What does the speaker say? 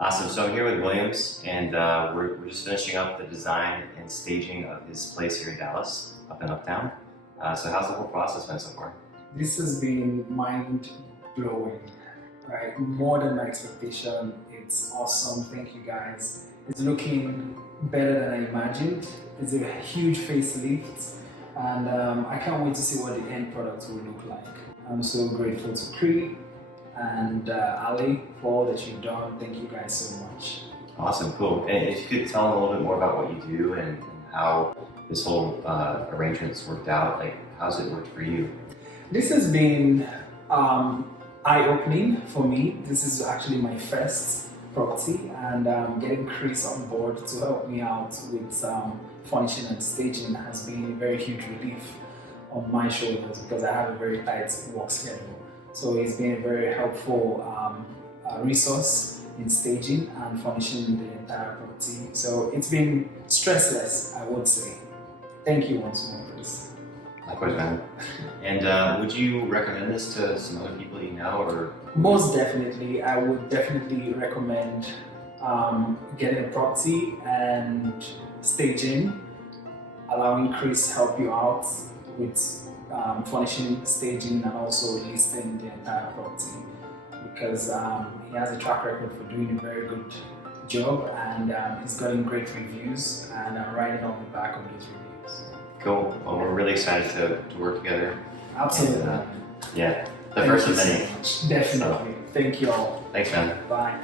Awesome. So I'm here with Williams, and we're just finishing up the design and staging of his place here in Dallas, up in Uptown. So how's the whole process been so far? This has been mind-blowing, right? More than my expectation. It's awesome. Thank you guys. It's looking better than I imagined. It's a huge facelift, and I can't wait to see what the end product will look like. I'm so grateful to Cree and Ali for all that you've done. Thank you guys so much. Awesome, cool. And if you could tell them a little bit more about what you do and how this whole arrangement's worked out, like how's it worked for you? This has been eye-opening for me. This is actually my first property, and getting Chris on board to help me out with furnishing and staging has been a very huge relief on my shoulders because I have a very tight work schedule. So he's been a very helpful resource in staging and furnishing the entire property. So it's been stressless, I would say. Thank you once more, Chris. Likewise, man. And would you recommend this to some other people you know, or? Most definitely, I would definitely recommend getting a property and staging, allowing Chris help you out with furnishing, staging, and also listing the entire property because he has a track record for doing a very good job, and he's gotten great reviews, and I'm riding on the back of those reviews. Cool. Well, we're really excited to work together. Absolutely. And, yeah, the Thank first you of many. so much. Definitely. Thank you all. Thanks, man. Bye.